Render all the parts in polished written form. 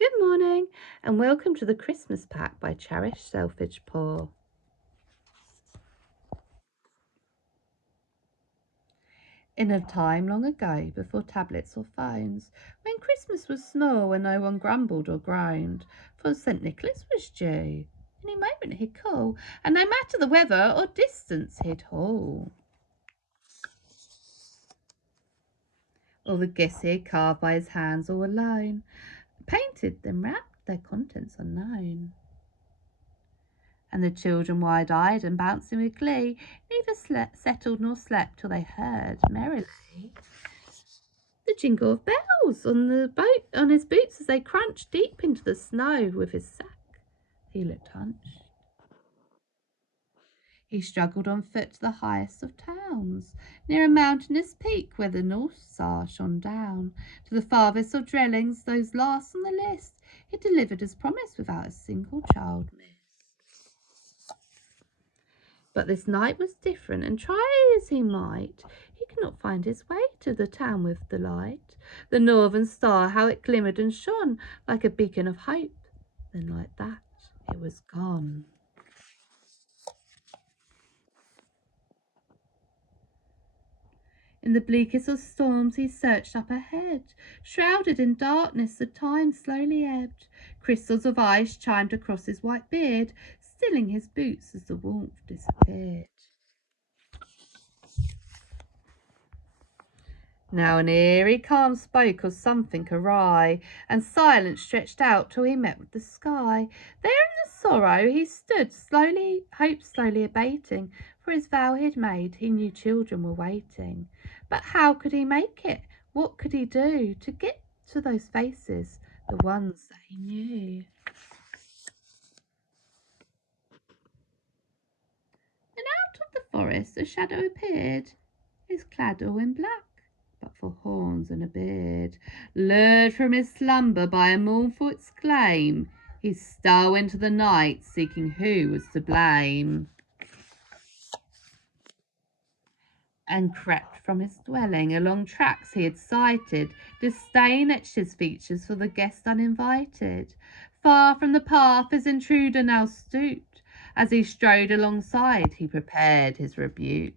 Good morning and welcome to the Christmas Pact by Selfridge-Poor. In a time long ago, before tablets or phones, when Christmas was small and no one grumbled or groaned, for St. Nicholas was due. Any moment he'd call, and no matter the weather or distance he'd haul. All the gifts he'd carved by his hands all alone, painted, then wrapped, their contents unknown. And the children, wide-eyed and bouncing with glee, neither settled nor slept till they heard merrily the jingle of bells on his boots as they crunched deep into the snow with his sack. He looked hunched. He struggled on foot to the highest of towns, near a mountainous peak where the North Star shone down. To the farthest of dwellings, those last on the list, he delivered as promised without a single child missed. But this night was different, and try as he might, he could not find his way to the town with the light. The northern star, how it glimmered and shone like a beacon of hope, then like that it was gone. In the bleakest of storms he searched up ahead. Shrouded in darkness, the time slowly ebbed. Crystals of ice chimed across his white beard, stilling his boots as the warmth disappeared. Now an eerie calm spoke of something awry, and silence stretched out till he met with the sky. There in the sorrow he stood, slowly, hope slowly abating. For his vow he'd made, he knew children were waiting. But how could he make it? What could he do to get to those faces, the ones that he knew? And out of the forest a shadow appeared. He was clad all in black, but for horns and a beard. Lured from his slumber by a mournful exclaim, he stole into the night, seeking who was to blame, and crept from his dwelling along tracks he had sighted. Disdain etched his features for the guest uninvited. Far from the path his intruder now stooped. As he strode alongside, he prepared his rebuke.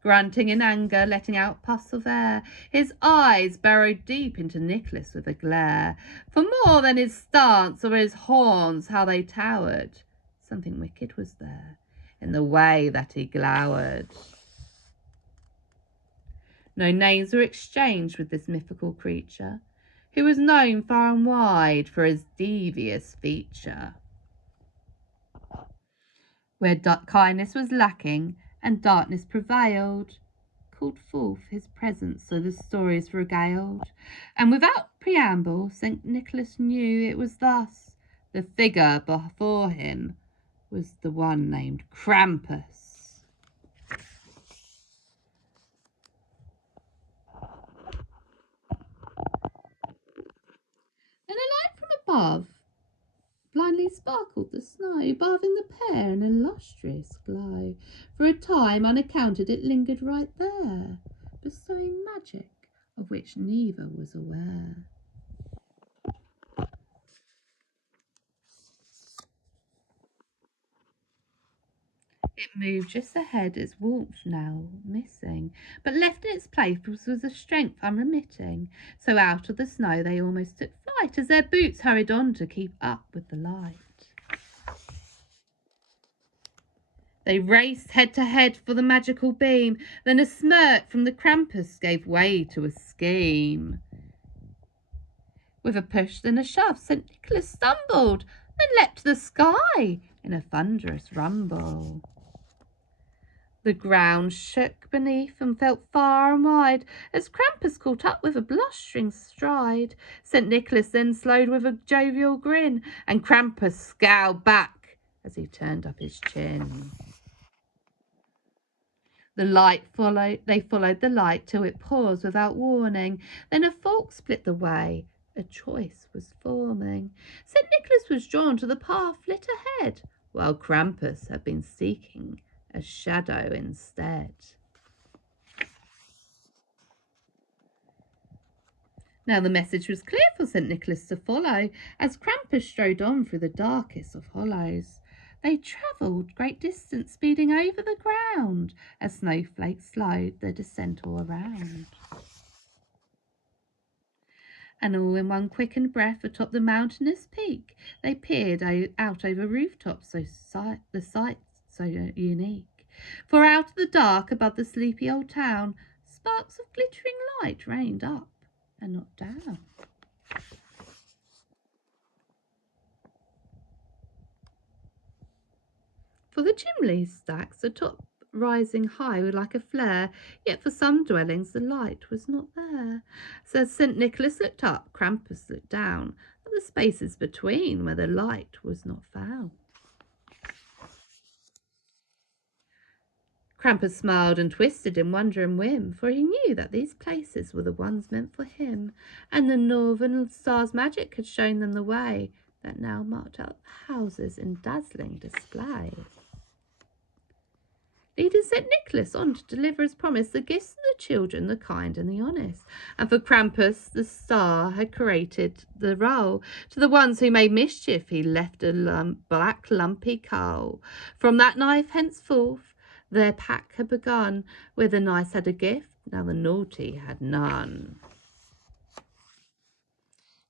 Grunting in anger, letting out puffs of air, his eyes burrowed deep into Nicholas with a glare. For more than his stance or his horns, how they towered, something wicked was there in the way that he glowered. No names were exchanged with this mythical creature, who was known far and wide for his devious feature. Where kindness was lacking and darkness prevailed, called forth his presence, so the stories regaled. And without preamble, St. Nicholas knew it was thus. The figure before him was the one named Krampus. And a light from above blindly sparkled the snow, bathing the pair in a lustrous glow. For a time unaccounted it lingered right there, bestowing magic of which neither was aware. It moved just ahead, its warmth now missing, but left in its place was a strength unremitting. So out of the snow they almost took flight, as their boots hurried on to keep up with the light. They raced head to head for the magical beam. Then a smirk from the Krampus gave way to a scheme. With a push and a shove, St. Nicholas stumbled, then leapt to the sky in a thunderous rumble. The ground shook beneath and felt far and wide as Krampus caught up with a blustering stride. St. Nicholas then slowed with a jovial grin, and Krampus scowled back as he turned up his chin. They followed the light till it paused without warning. Then a fork split the way. A choice was forming. St. Nicholas was drawn to the path lit ahead, while Krampus had been seeking a shadow instead. Now the message was clear for St. Nicholas to follow, as Krampus strode on through the darkest of hollows. They travelled great distance, speeding over the ground, as snowflakes slowed their descent all around. And all in one quickened breath atop the mountainous peak, they peered out over rooftops, the sight so unique. For out of the dark above the sleepy old town, sparks of glittering light rained up and not down. For the chimney stacks atop rising high were like a flare, yet for some dwellings the light was not there. So St. Nicholas looked up, Krampus looked down, at the spaces between where the light was not found. Krampus smiled and twisted in wonder and whim, for he knew that these places were the ones meant for him, and the northern star's magic had shown them the way that now marked out the houses in dazzling display. Leading St. Nicholas on to deliver as promised the gifts to the children, the kind and the honest. And for Krampus, the star had created the role. To the ones who made mischief, he left a black lumpy coal. From that night henceforth, their pact had begun. Where the nice had a gift, now the naughty had none.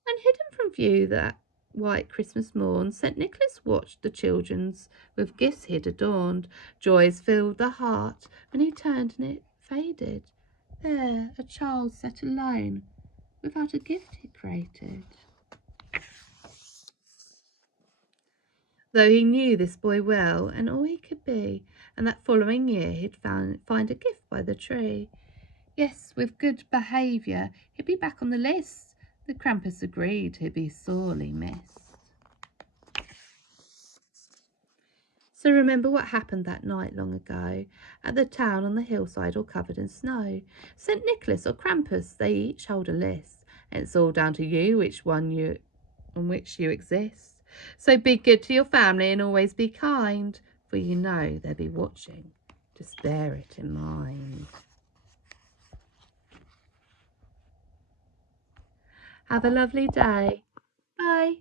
And hidden from view that white Christmas morn, St. Nicholas watched the children's with gifts he'd adorned. Joys filled the heart when he turned and it faded. There, a child sat alone, without a gift he created. Though he knew this boy well and all he could be, and that following year he'd find a gift by the tree. Yes, with good behaviour he'd be back on the list. The Krampus agreed he'd be sorely missed. So remember what happened that night long ago, at the town on the hillside all covered in snow. St. Nicholas or Krampus, they each hold a list, and it's all down to you on which you exist. So be good to your family and always be kind, for you know they'll be watching. Just bear it in mind. Have a lovely day. Bye.